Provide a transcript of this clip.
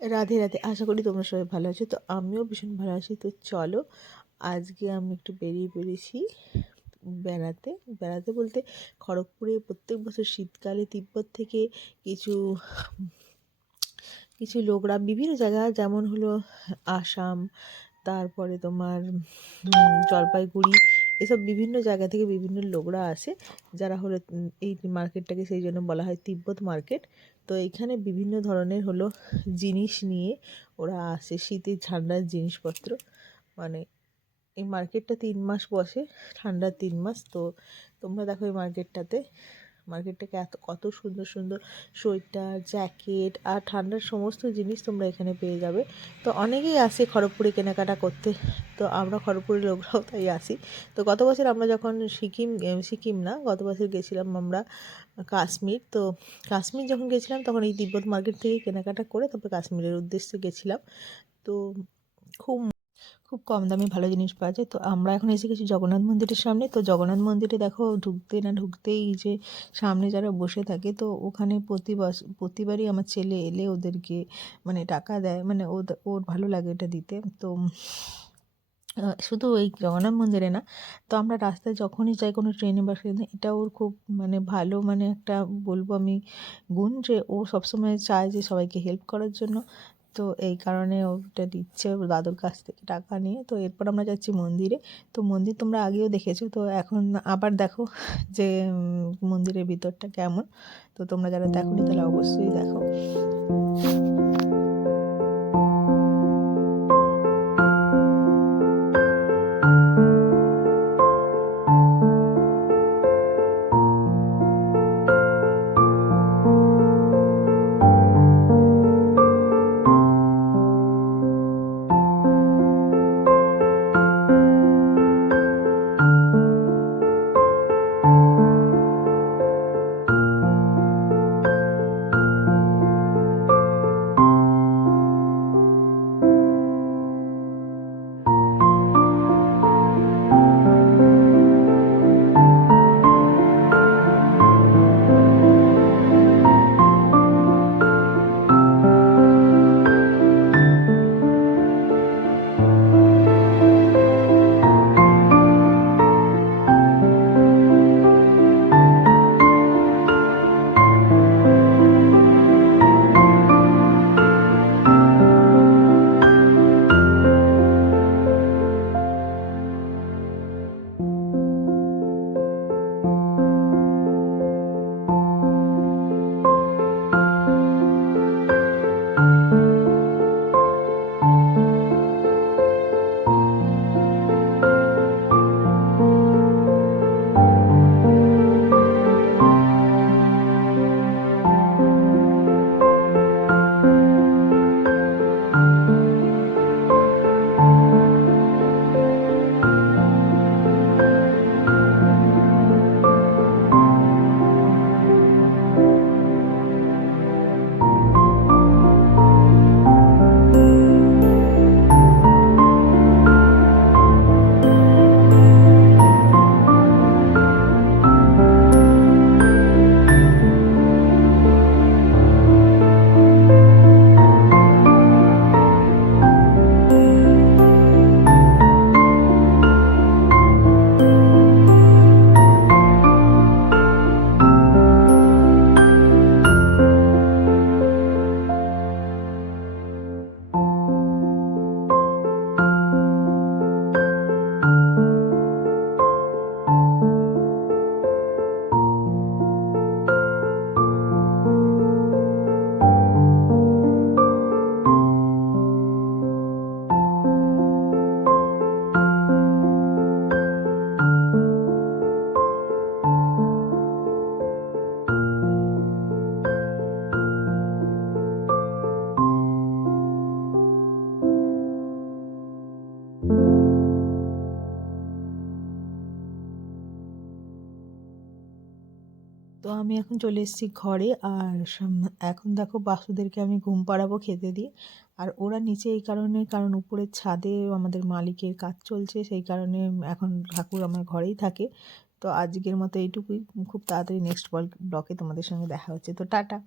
রাধে রাধে, আশা করি তোমরা সবাই ভালো আছো। তো আমিও ভীষণ ভালো আছি। তো চলো, আজকে আমি একটু বেরিয়ে পড়েছি বেড়াতে। বেড়াতে বলতে, খড়গপুরে প্রত্যেক বছর শীতকালে তিব্বত থেকে কিছু কিছু লোকরা বিভিন্ন জায়গা, যেমন হলো আসাম, তারপরে তোমার জলপাইগুড়ি, এসব বিভিন্ন জায়গা থেকে বিভিন্ন লোকরা আসে, যারা হলো এই মার্কেটটাকে সেই জন্য বলা হয় তিব্বত মার্কেট। তো এখানে বিভিন্ন ধরনের হলো জিনিস নিয়ে ওরা আসে, শীতের ঠান্ডার জিনিসপত্র। মানে এই মার্কেটটা 3 মাস বসে, ঠান্ডার 3 মাস। তো তোমরা দেখো এই মার্কেটটাকে কত সুন্দর সুন্দর সোয়েটার, জ্যাকেট আর ঠান্ডার সমস্ত জিনিস তোমরা এখানে পেয়ে যাবে। তো অনেকেই আসে খড়গপুরে কেনাকাটা করতে। তো আমরা খড়গপুরের লোকরাও তাই আসি। তো গত বছর আমরা যখন সিকিম না, গত বছর গেছিলাম আমরা কাশ্মীর। তো কাশ্মীর যখন গেছিলাম তখন এই তিব্বত মার্কেট থেকে কেনাকাটা করে তারপর কাশ্মীরের উদ্দেশ্যে গেছিলাম। তো খুব খুব কম দামে ভালো জিনিস পাওয়া যায়। তো আমরা এখন এসে গেছি জগন্নাথ মন্দিরের সামনে। তো জগন্নাথ মন্দিরে দেখো, ঢুকতে না ঢুকতেই যে সামনে যারা বসে থাকে, তো ওখানে প্রতিবারই আমার ছেলে এলে ওদেরকে মানে টাকা দেয়, মানে ওর ভালো লাগে এটা দিতে। তো শুধু এই জগন্নাথ মন্দিরে না, তো আমরা রাস্তায় যখনই যাই কোনো ট্রেনে বা ট্রেনে, এটা ওর খুব মানে ভালো, মানে একটা বলবো আমি গুণ, যে ও সবসময় চায় যে সবাইকে হেল্প করার জন্য। তো এই কারণে ওটা দিচ্ছে ওর দাদুর কাছ থেকে টাকা নিয়ে। তো এরপর আমরা যাচ্ছি মন্দিরে। তো মন্দির তোমরা আগেও দেখেছো, তো এখন আবার দেখো যে মন্দিরের ভিতরটা কেমন। তো তোমরা যারা দেখোনি তাহলে অবশ্যই দেখো। তো আমি এখন চলে এসেছি ঘরে। আর এখন দেখো বাসুদেরকে আমি ঘুম পাড়াবো খেতে দিয়ে। আর ওরা নিচে এই কারণে, কারণ উপরের ছাদে আমাদের মালিকের কাজ চলছে, সেই কারণে এখন ঠাকুর আমার ঘরেই থাকে। তো আজকের মতো এইটুকুই। খুব তাড়াতাড়ি নেক্সট ব্লকে তোমাদের সঙ্গে দেখা হচ্ছে। তো টাটা।